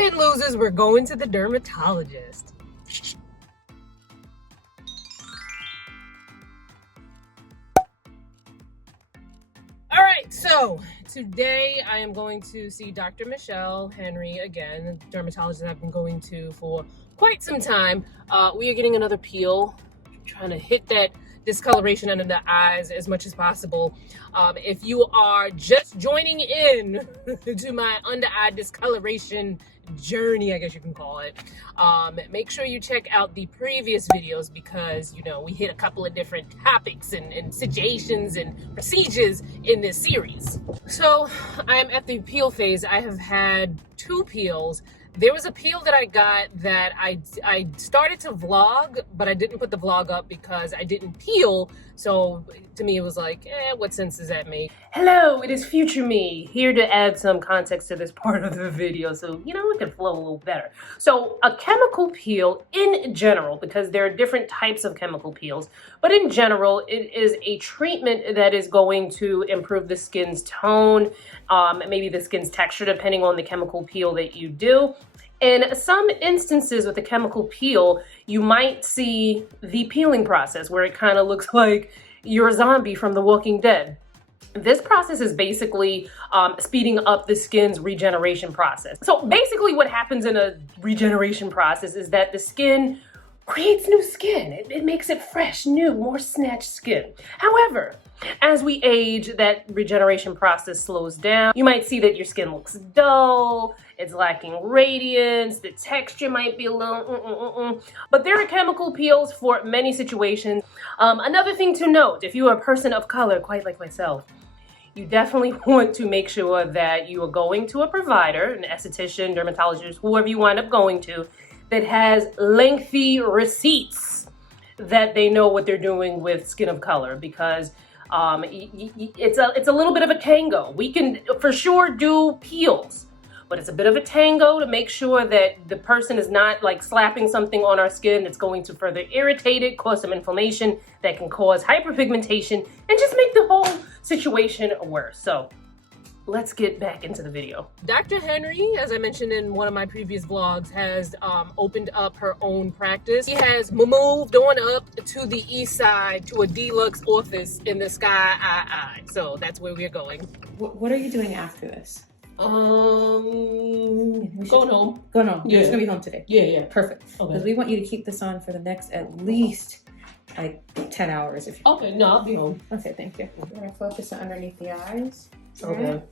it, losers, we're going to the dermatologist. All right, so today I am going to see Dr. Michelle Henry again, a dermatologist I've been going to for quite some time. We are getting another peel, trying to hit that discoloration under the eyes as much as possible. If you are just joining in to my under eye discoloration journey, I guess you can call it, make sure you check out the previous videos because, you know, we hit a couple of different topics and situations and procedures in this series. So I am at the peel phase. I have had 2 peels. There was a peel that I got that I started to vlog, but I didn't put the vlog up because I didn't peel. So to me, it was like, what sense does that make? Hello, it is future me, here to add some context to this part of the video so, you know, it can flow a little better. So a chemical peel in general, because there are different types of chemical peels, but in general, it is a treatment that is going to improve the skin's tone, maybe the skin's texture, depending on the chemical peel that you do. In some instances with the chemical peel, you might see the peeling process where it kind of looks like you're a zombie from The Walking Dead. This process is basically speeding up the skin's regeneration process. So basically what happens in a regeneration process is that the skin creates new skin. It makes it fresh, new, more snatched skin. However, as we age, that regeneration process slows down. You might see that your skin looks dull, it's lacking radiance, the texture might be a little But there are chemical peels for many situations. Another thing to note, if you are a person of color, quite like myself, you definitely want to make sure that you are going to a provider, an esthetician, dermatologist, whoever you wind up going to, that has lengthy receipts that they know what they're doing with skin of color, because it's a little bit of a tango. We can for sure do peels, but it's a bit of a tango to make sure that the person is not like slapping something on our skin that's going to further irritate it, cause some inflammation that can cause hyperpigmentation, and just make the whole situation worse. So let's get back into the video. Dr. Henry, as I mentioned in one of my previous vlogs, has opened up her own practice. She has moved on up to the east side to a deluxe office in the Sky II. So that's where we're going. What are you doing after this? Going home. Going home. Yeah. You're just gonna be home today. Yeah. Perfect. Okay. Because we want you to keep this on for the next at least like 10 hours. If you Okay, no, I'll be home. Okay, thank you. We're gonna focus on underneath the eyes. Okay. Right?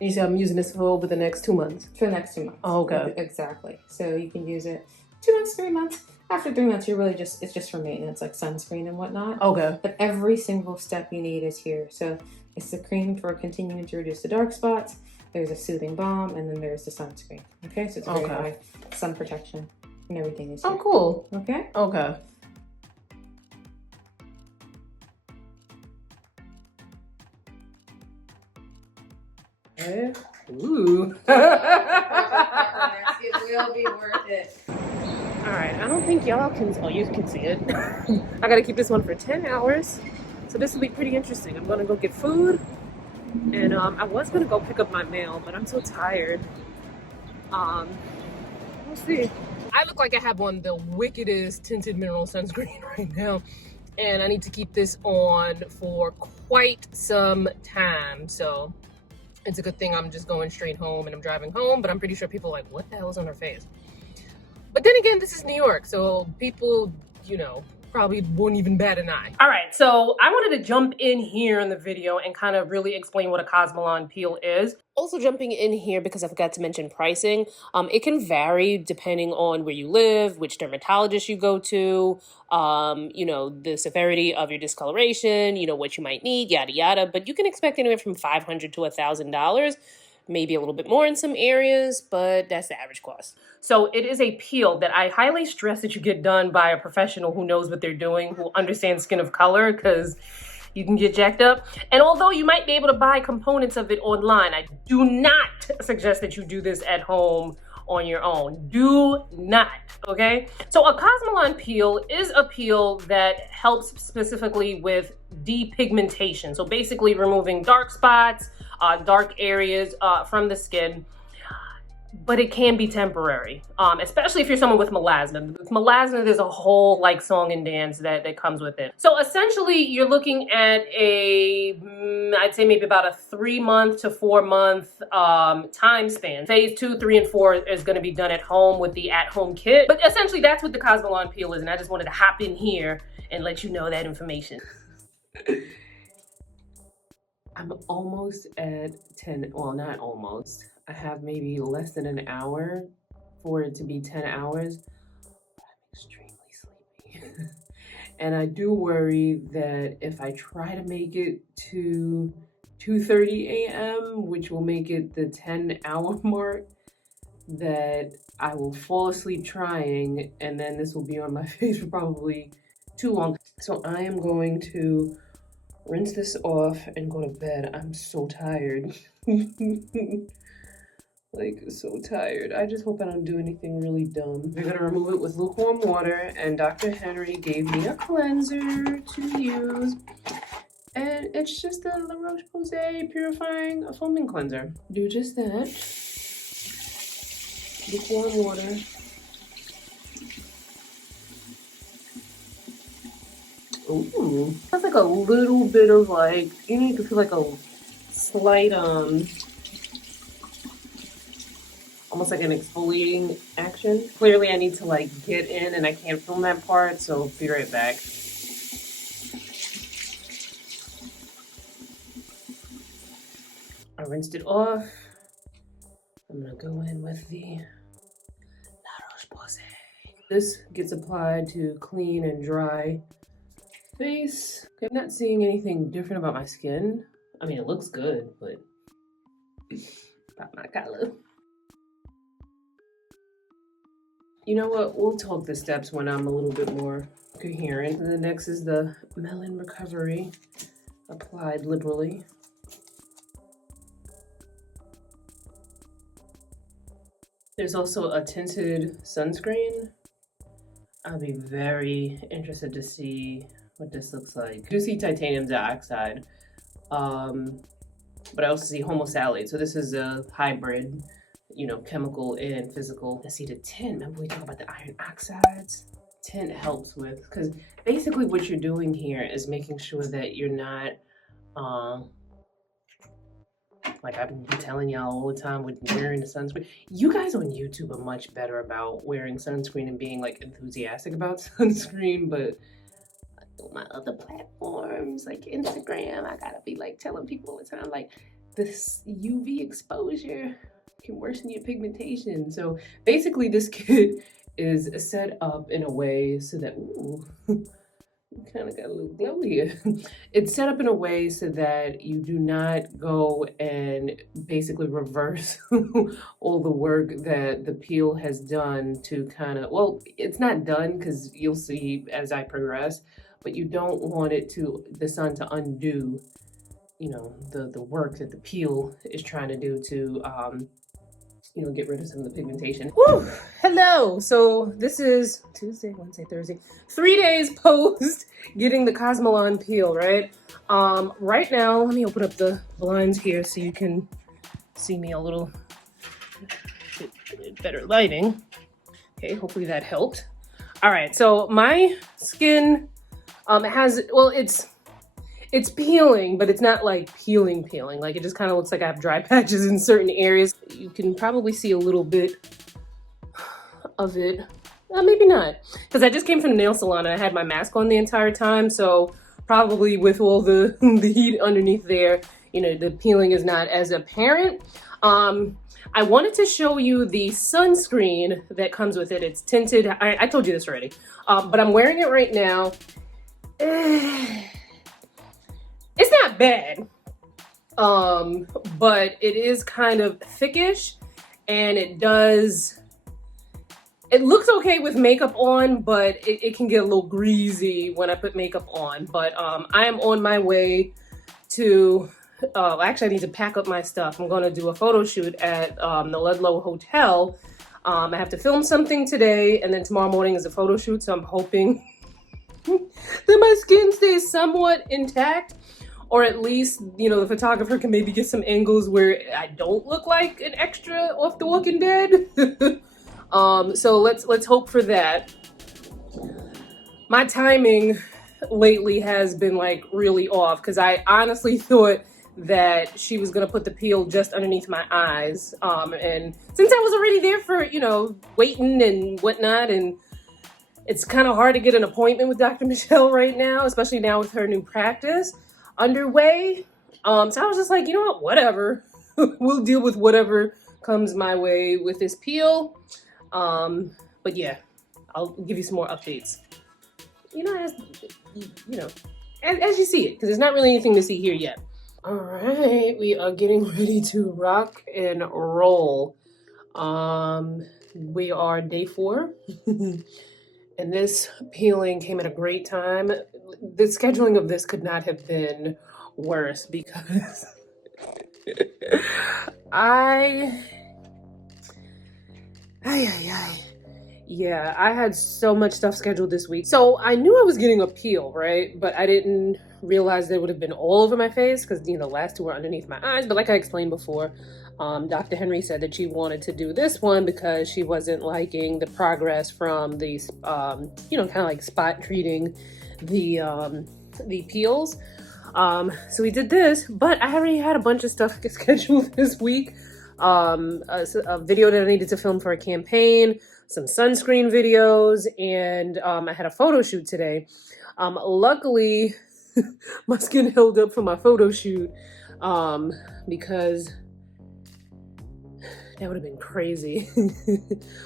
You said I'm using this for over the next 2 months. For the next 2 months. Oh, okay. Exactly. So you can use it 2 months, 3 months. After 3 months, it's just for maintenance, like sunscreen and whatnot. Okay. But every single step you need is here. So it's the cream for continuing to reduce the dark spots. There's a soothing balm, and then there's the sunscreen. Okay, so it's very high sun protection and everything is here. Oh, cool. Okay. Okay. Ooh. It will be worth it. All right, I don't think y'all can, oh, you can see it. I gotta keep this one for 10 hours. So this will be pretty interesting. I'm gonna go get food, and I was gonna go pick up my mail, but I'm so tired. We'll see. I look like I have on the wickedest tinted mineral sunscreen right now, and I need to keep this on for quite some time. So it's a good thing I'm just going straight home and I'm driving home, but I'm pretty sure people are like, what the hell is on her face? But then again, this is New York, so people, you know, probably won't even bat an eye. All right, so I wanted to jump in here in the video and kind of really explain what a Cosmelan peel is. Also jumping in here because I forgot to mention pricing. It can vary depending on where you live, which dermatologist you go to, you know, the severity of your discoloration, you know, what you might need, yada, yada. But you can expect anywhere from $500 to $1,000. Maybe a little bit more in some areas, but that's the average cost. So it is a peel that I highly stress that you get done by a professional who knows what they're doing, who understands skin of color, because you can get jacked up. And although you might be able to buy components of it online, I do not suggest that you do this at home on your own. Do not, okay? So a Cosmelan peel is a peel that helps specifically with depigmentation. So basically removing dark spots, dark areas from the skin. but it can be temporary, especially if you're someone with melasma. With melasma, there's a whole like song and dance that comes with it. So essentially, you're looking at I'd say maybe about a 3-month to 4-month time span. Phase 2, 3, and 4 is going to be done at home with the at-home kit. But essentially, that's what the Cosmelan peel is, and I just wanted to hop in here and let you know that information. I'm almost at 10, well, not almost. I have maybe less than an hour for it to be 10 hours. I'm extremely sleepy. And I do worry that if I try to make it to 2:30 a.m., which will make it the 10-hour mark, that I will fall asleep trying, and then this will be on my face for probably too long. So I am going to rinse this off and go to bed. I'm so tired. Like, so tired. I just hope I don't do anything really dumb. We're gonna remove it with lukewarm water, and Dr. Henry gave me a cleanser to use. And it's just a La Roche-Posay purifying foaming cleanser. Do just that. Lukewarm water. Ooh. That's like a little bit of like, you need to feel like a slight, almost like an exfoliating action. Clearly I need to like get in and I can't film that part, so be right back. I rinsed it off. I'm gonna go in with the La Roche-Posay. This gets applied to clean and dry face. Okay, I'm not seeing anything different about my skin. I mean, it looks good, but not my color. You know what? We'll talk the steps when I'm a little bit more coherent. And the next is the Melon Recovery, applied liberally. There's also a tinted sunscreen. I'll be very interested to see what this looks like. I do see titanium dioxide, but I also see homosalate. So this is a hybrid, you know, chemical and physical. I see the tint. Remember we talk about the iron oxides? Tint helps with, because basically what you're doing here is making sure that you're not, like I've been telling y'all all the time with wearing the sunscreen. You guys on YouTube are much better about wearing sunscreen and being like enthusiastic about sunscreen, but on my other platforms like Instagram, I gotta be like telling people all the time, like this UV exposure can worsen your pigmentation. So basically this kit is set up in a way so that, ooh, kind of got a little glow here. It's set up in a way so that you do not go and basically reverse all the work that the peel has done to kind of, well, it's not done because you'll see as I progress, but you don't want it to, the sun to undo, you know, the work that the peel is trying to do to, you know, get rid of some of the pigmentation. Woo! Hello! So this is Tuesday, Wednesday, Thursday, 3 days post getting the Cosmelan peel, right? Right now, let me open up the blinds here so you can see me a little bit better lighting. Okay, hopefully that helped. All right, so my skin has, well, it's peeling, but it's not like peeling. Like it just kind of looks like I have dry patches in certain areas. You can probably see a little bit of it. Maybe not, because I just came from the nail salon and I had my mask on the entire time. So probably with all the heat underneath there, you know, the peeling is not as apparent. I wanted to show you the sunscreen that comes with it. It's tinted. I told you this already, but I'm wearing it right now. It's not bad, but it is kind of thickish, and it looks okay with makeup on, but it can get a little greasy when I put makeup on. But I am on my way to, actually I need to pack up my stuff. I'm gonna do a photo shoot at the Ludlow Hotel. I have to film something today, and then tomorrow morning is a photo shoot, so I'm hoping that my skin stays somewhat intact. or at least, you know, the photographer can maybe get some angles where I don't look like an extra off The Walking Dead. So let's hope for that. My timing lately has been like really off because I honestly thought that she was gonna put the peel just underneath my eyes. And since I was already there for, you know, waiting and whatnot, and it's kind of hard to get an appointment with Dr. Michelle right now, especially now with her new practice underway. So I was just like, you know what, whatever. We'll deal with whatever comes my way with this peel. But yeah, I'll give you some more updates. You know, as you see it, because there's not really anything to see here yet. All right, we are getting ready to rock and roll. We are day 4. And this peeling came at a great time. The scheduling of this could not have been worse because yeah, I had so much stuff scheduled this week. So I knew I was getting a peel, right? But I didn't realize that it would have been all over my face because, you know, the last 2 were underneath my eyes. But like I explained before, Dr. Henry said that she wanted to do this one because she wasn't liking the progress from the, you know, kind of like spot treating the peels. So we did this, but I already had a bunch of stuff scheduled this week. A video that I needed to film for a campaign, some sunscreen videos, and I had a photo shoot today. Luckily, my skin held up for my photo shoot because that would have been crazy.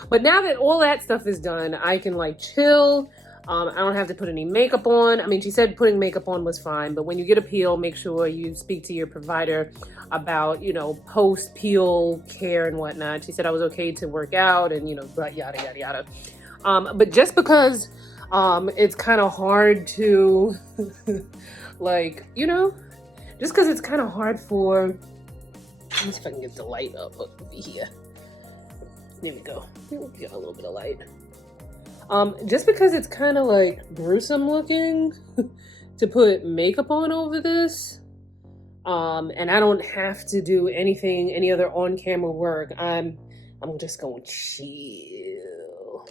But now that all that stuff is done, I can like chill. I don't have to put any makeup on. I mean, she said putting makeup on was fine, but when you get a peel, make sure you speak to your provider about, you know, post-peel care and whatnot. She said I was okay to work out and, you know, yada, yada, yada. But just because it's kind of hard to, like, you know, just because it's kind of hard for, let me see if I can get the light up over here. There we go. We'll get a little bit of light. Just because it's kind of like gruesome looking to put makeup on over this, and I don't have to do any other on-camera work. I'm just going to chill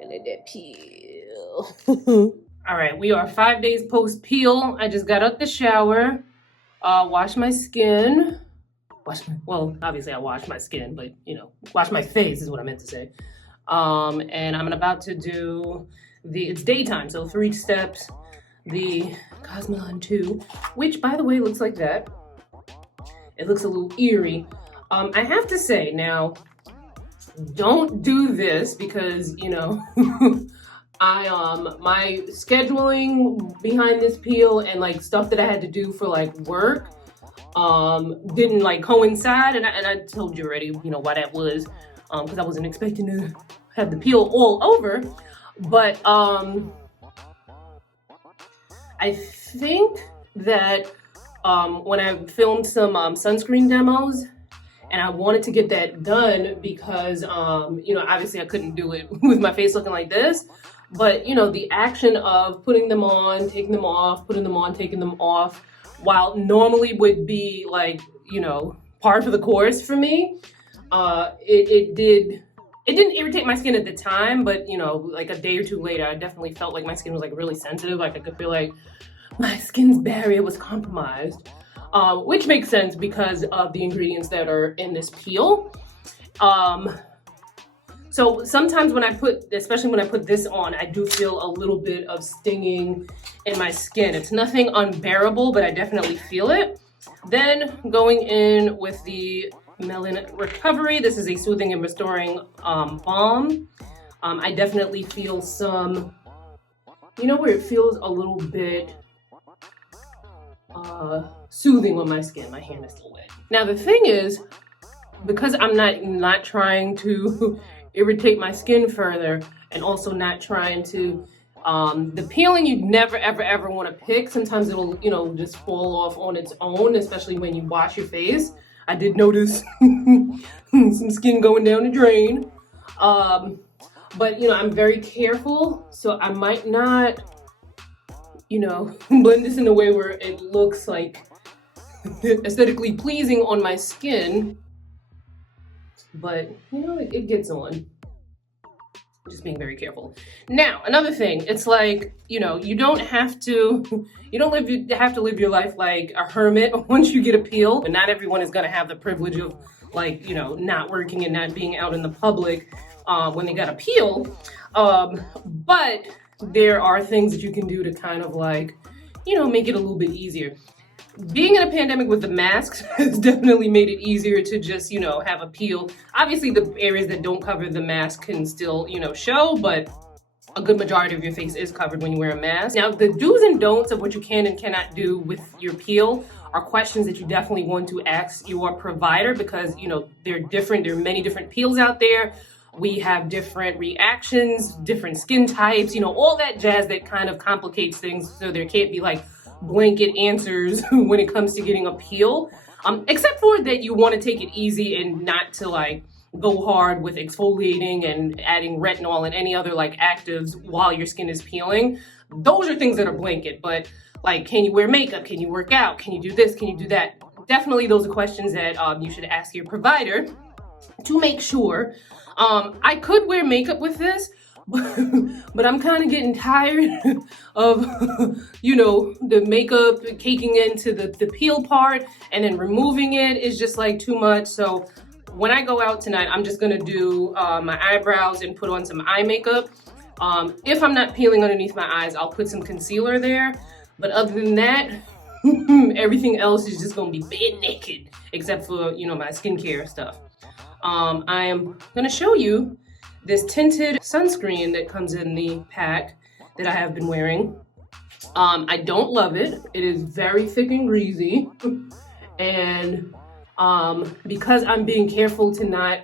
and let that peel. All right, we are 5 days post peel. I just got out the shower, washed my skin. Well, obviously I washed my skin, but you know, wash my face is what I meant to say. And I'm about to do it's daytime, so 3 steps, the Cosmelan 2, which by the way looks like that. It looks a little eerie. I have to say now, don't do this because, you know, my scheduling behind this peel and like stuff that I had to do for like work, didn't like coincide. And I told you already, you know, why that was, because I wasn't expecting to have the peel all over. But I think that when I filmed some sunscreen demos, and I wanted to get that done because, you know, obviously I couldn't do it with my face looking like this. But, you know, the action of putting them on, taking them off, putting them on, taking them off, while normally would be like, you know, par for the course for me, it didn't irritate my skin at the time, but, you know, like a day or 2 later, I definitely felt like my skin was like really sensitive. Like I could feel like my skin's barrier was compromised, which makes sense because of the ingredients that are in this peel. So sometimes when especially when I put this on, I do feel a little bit of stinging in my skin. It's nothing unbearable, but I definitely feel it. Then going in with the Melon Recovery. This is a soothing and restoring balm. I definitely feel some, you know, where it feels a little bit soothing on my skin. My hand is still wet. Now the thing is, because I'm not trying to irritate my skin further, and also not trying to the peeling, you never ever want to pick. Sometimes it'll, you know, just fall off on its own, especially when you wash your face. I did notice some skin going down the drain. But, you know, I'm very careful, so I might not you know, blend this in a way where it looks like aesthetically pleasing on my skin, but you know, it gets on. Just being very careful. Now, another thing, it's like, you know, you don't have to live your life like a hermit once you get a peel. And not everyone is gonna have the privilege of, like, you know, not working and not being out in the public when they got a peel. But there are things that you can do to kind of like, you know, make it a little bit easier. Being in a pandemic with the masks has definitely made it easier to just, you know, have a peel. Obviously, the areas that don't cover the mask can still, you know, show, but a good majority of your face is covered when you wear a mask. Now, the do's and don'ts of what you can and cannot do with your peel are questions that you definitely want to ask your provider, because, you know, they're different. There are many different peels out there. We have different reactions, different skin types, you know, all that jazz that kind of complicates things. So there can't be like blanket answers when it comes to getting a peel, except for that you want to take it easy and not to like go hard with exfoliating and adding retinol and any other like actives while your skin is peeling. Those are things that are blanket, but like, can you wear makeup? Can you work out? Can you do this? Can you do that? Definitely those are questions that you should ask your provider to make sure. I could wear makeup with this, but I'm kind of getting tired of, you know, the makeup caking into the peel part and then removing it is just like too much. So when I go out tonight, I'm just gonna do my eyebrows and put on some eye makeup. If I'm not peeling underneath my eyes, I'll put some concealer there. But other than that, everything else is just gonna be bare naked, except for, you know, my skincare stuff. I am gonna show you this tinted sunscreen that comes in the pack that I have been wearing. I don't love it. It is very thick and greasy. And because I'm being careful to not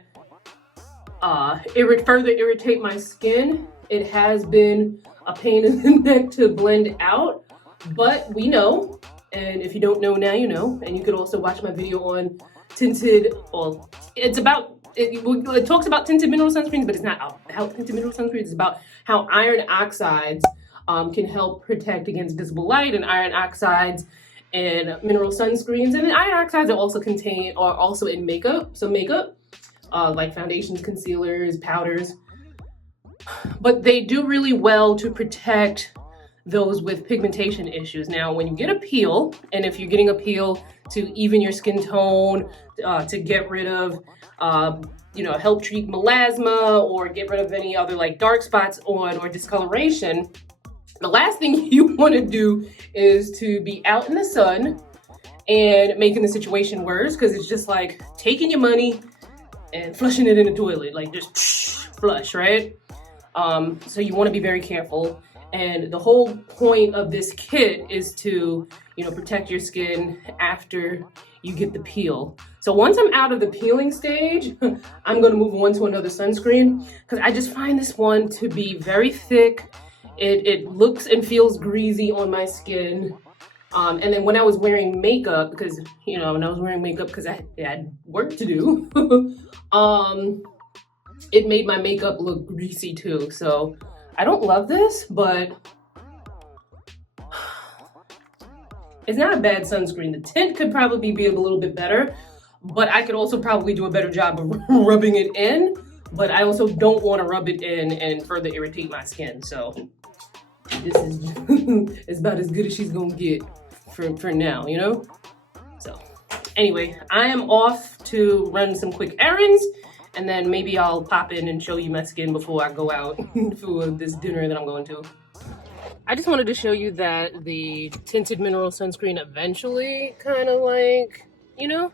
further irritate my skin, it has been a pain in the neck to blend out. But we know, and if you don't know now, you know. And you could also watch my video on tinted, well, it talks about tinted mineral sunscreens, but it's not about tinted mineral sunscreens. It's about how iron oxides can help protect against visible light, and iron oxides and mineral sunscreens. And then iron oxides are also in makeup. So makeup, like foundations, concealers, powders. But they do really well to protect those with pigmentation issues. Now, when you get a peel, and if you're getting a peel to even your skin tone, to get rid of, you know, help treat melasma or get rid of any other like dark spots on or discoloration, the last thing you want to do is to be out in the sun and making the situation worse, because it's just like taking your money and flushing it in the toilet, like just flush, right? So you want to be very careful. And the whole point of this kit is to, you know, protect your skin after you get the peel. So once I'm out of the peeling stage, I'm going to move on to another sunscreen, because I just find this one to be very thick. It looks and feels greasy on my skin. And then when I was wearing makeup, because, you know, when I was wearing makeup because I had work to do, it made my makeup look greasy too. So I don't love this, but it's not a bad sunscreen. The tint could probably be a little bit better, but I could also probably do a better job of rubbing it in, but I also don't want to rub it in and further irritate my skin. So this is it's about as good as she's gonna get for now, you know? So anyway, I am off to run some quick errands, and then maybe I'll pop in and show you my skin before I go out for this dinner that I'm going to. I just wanted to show you that the tinted mineral sunscreen eventually kind of like, you know,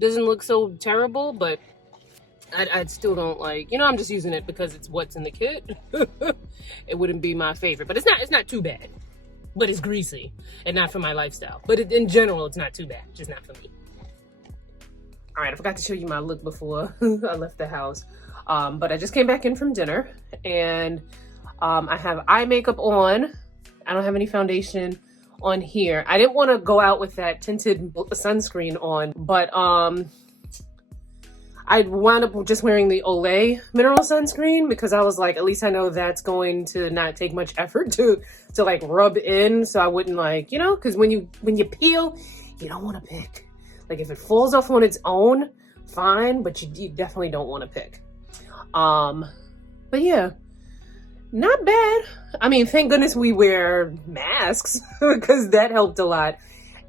doesn't look so terrible, but I still don't like, you know, I'm just using it because it's what's in the kit. It wouldn't be my favorite, but it's not too bad. But it's greasy and not for my lifestyle. But in general, it's not too bad, just not for me. All right, I forgot to show you my look before I left the house. But I just came back in from dinner, and I have eye makeup on. I don't have any foundation on here. I didn't want to go out with that tinted sunscreen on, but I wound up just wearing the Olay mineral sunscreen because I was like, at least I know that's going to not take much effort to like rub in, so I wouldn't like, you know, because when you peel, you don't want to pick. Like if it falls off on its own, fine, but you definitely don't want to pick. But yeah, not bad. I mean, thank goodness we wear masks because that helped a lot.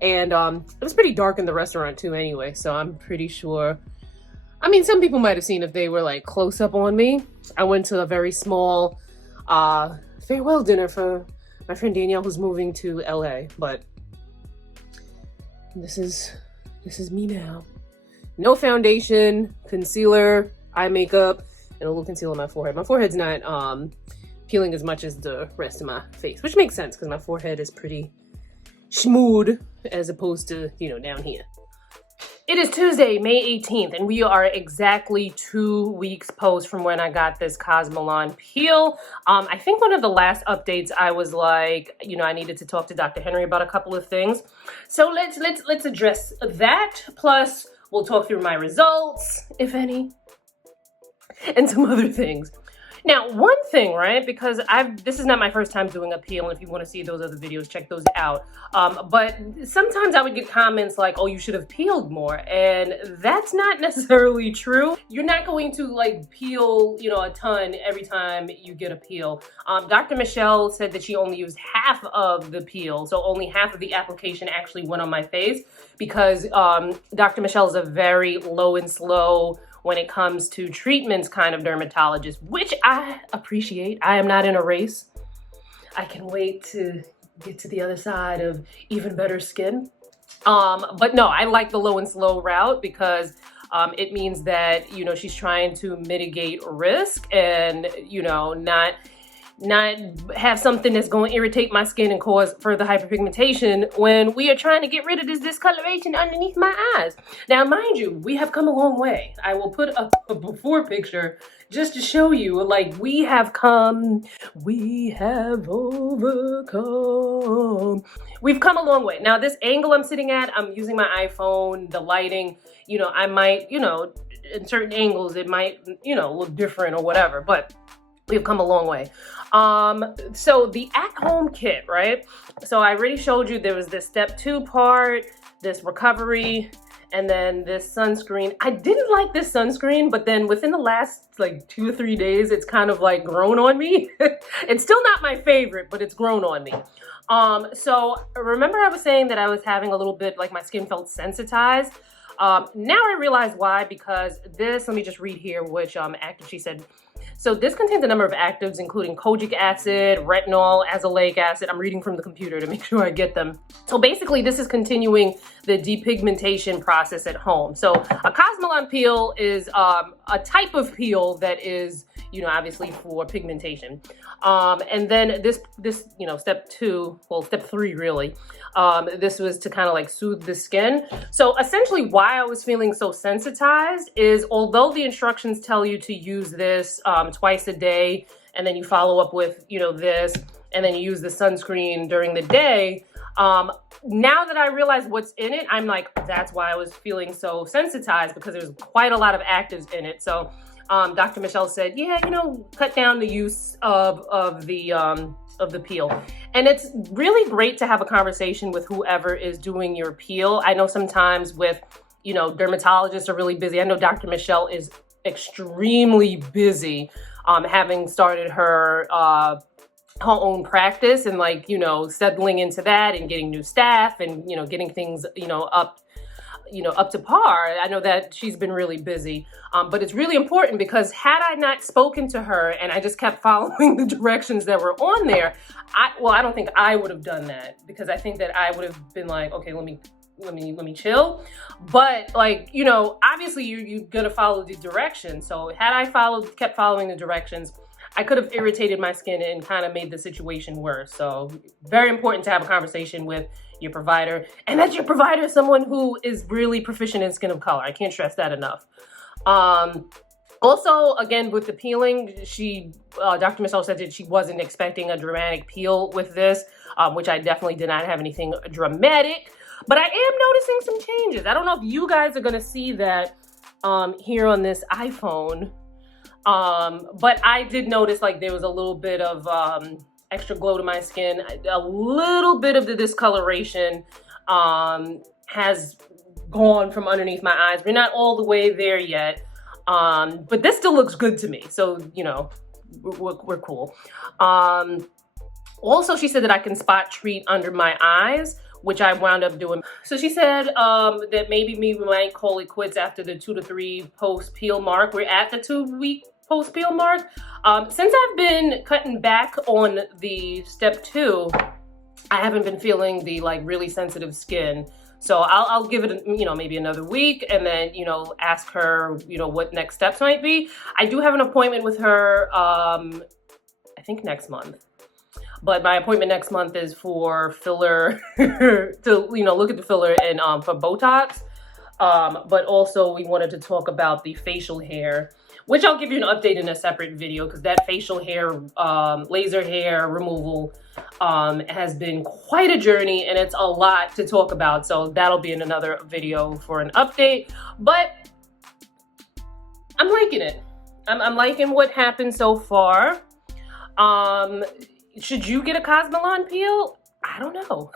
And it was pretty dark in the restaurant too anyway, so I'm pretty sure. I mean, some people might have seen if they were like close up on me. I went to a very small farewell dinner for my friend Danielle who's moving to LA, but this is me now. No foundation, concealer, eye makeup, and a little concealer on my forehead. My forehead's not peeling as much as the rest of my face, which makes sense because my forehead is pretty smooth as opposed to, you know, down here. It is Tuesday, May 18th, and we are exactly 2 weeks post from when I got this Cosmelan peel. I think one of the last updates I was like, you know, I needed to talk to Dr. Henry about a couple of things. So let's address that. Plus, we'll talk through my results, if any, and some other things. Now, one thing, right, because this is not my first time doing a peel, and if you want to see those other videos, check those out. But sometimes I would get comments like, oh, you should have peeled more, and that's not necessarily true. You're not going to like peel, you know, a ton every time you get a peel. Dr. Michelle said that she only used half of the peel, so only half of the application actually went on my face because Dr. Michelle is a very low and slow when it comes to treatments kind of dermatologist, which I appreciate. I am not in a race. I can wait to get to the other side of even better skin. But no, I like the low and slow route because it means that, you know, she's trying to mitigate risk and, you know, not have something that's going to irritate my skin and cause further hyperpigmentation when we are trying to get rid of this discoloration underneath my eyes. Now, mind you, we have come a long way. I will put a before picture just to show you, like, we have overcome. We've come a long way. Now, this angle I'm sitting at, I'm using my iPhone, the lighting, you know, I might, you know, in certain angles, it might, you know, look different or whatever, but we've come a long way. So the at-home kit, right? So I already showed you there was this step 2 part, this recovery, and then this sunscreen. I didn't like this sunscreen, but then within the last like 2 or 3 days, it's kind of like grown on me. It's still not my favorite, but it's grown on me. So remember I was saying that I was having a little bit, like my skin felt sensitized. Now I realize why, because this, let me just read here which active she said. So this contains a number of actives, including kojic acid, retinol, azelaic acid. I'm reading from the computer to make sure I get them. So basically, this is continuing the depigmentation process at home. So a Cosmelan peel is a type of peel that is, you know, obviously for pigmentation. And then this, you know, step 2, well, step 3 really. This was to kind of like soothe the skin. So essentially why I was feeling so sensitized is, although the instructions tell you to use this twice a day, and then you follow up with, you know, this, and then you use the sunscreen during the day, now that I realize what's in it, I'm like, that's why I was feeling so sensitized, because there's quite a lot of actives in it. So Dr. Michelle said, yeah, you know, cut down the use of the peel. And it's really great to have a conversation with whoever is doing your peel. I know sometimes with, you know, dermatologists are really busy. I know Dr. Michelle is extremely busy, having started her own practice and, like, you know, settling into that and getting new staff and, you know, getting things, you know, up to par. I know that she's been really busy, but it's really important because had I not spoken to her and I just kept following the directions that were on there, I don't think I would have done that, because I think that I would have been like, okay, let me chill. But, like, you know, obviously you're gonna follow the directions. So had I kept following the directions, I could have irritated my skin and kind of made the situation worse. So very important to have a conversation with your provider, and that your provider is someone who is really proficient in skin of color. I can't stress that enough. Also, again, with the peeling, Dr. Michelle said that she wasn't expecting a dramatic peel with this, which I definitely did not have anything dramatic, but I am noticing some changes. I don't know if you guys are gonna see that here on this iPhone. But I did notice like there was a little bit of extra glow to my skin. A little bit of the discoloration has gone from underneath my eyes. We're not all the way there yet. But this still looks good to me. So, you know, we're cool. Also, she said that I can spot treat under my eyes, which I wound up doing. So she said that maybe we might call it quits after the 2 to 3 post peel mark. We're at the 2-week post peel mark. Since I've been cutting back on the step 2, I haven't been feeling the like really sensitive skin. So I'll give it, you know, maybe another week and then, you know, ask her, you know, what next steps might be. I do have an appointment with her, I think next month. But my appointment next month is for filler, to, you know, look at the filler and for Botox. But also we wanted to talk about the facial hair, which I'll give you an update in a separate video because that facial hair, laser hair removal has been quite a journey and it's a lot to talk about. So that'll be in another video for an update. But I'm liking it. I'm liking what happened so far. Should you get a Cosmelan peel? I don't know.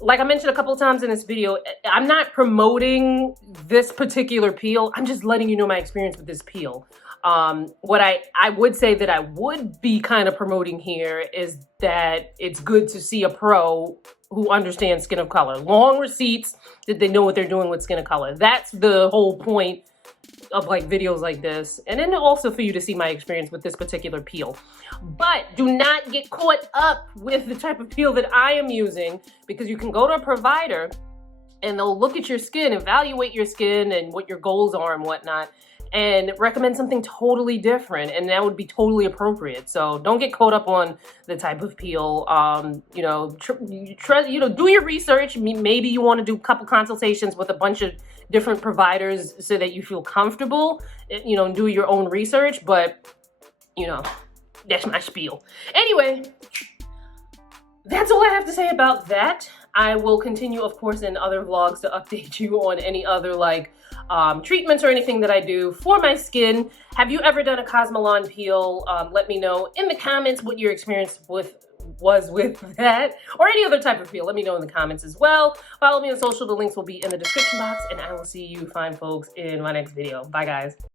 Like I mentioned a couple of times in this video, I'm not promoting this particular peel. I'm just letting you know my experience with this peel. What I would say that I would be kind of promoting here is that it's good to see a pro who understands skin of color. Long receipts, that they know what they're doing with skin of color. That's the whole point of like videos like this. And then also for you to see my experience with this particular peel. But do not get caught up with the type of peel that I am using, because you can go to a provider and they'll look at your skin, evaluate your skin and what your goals are and whatnot, and recommend something totally different, and that would be totally appropriate. So don't get caught up on the type of peel. You know, do your research. Maybe you want to do a couple consultations with a bunch of different providers so that you feel comfortable, you know, and do your own research. But, you know, that's my spiel. Anyway, that's all I have to say about that. I will continue, of course, in other vlogs to update you on any other like treatments or anything that I do for my skin. Have you ever done a Cosmelan peel? Let me know in the comments what your experience was with that, or any other type of peel. Let me know in the comments as well. Follow me on social. The links will be in the description box, and I will see you fine folks in my next video. Bye, guys.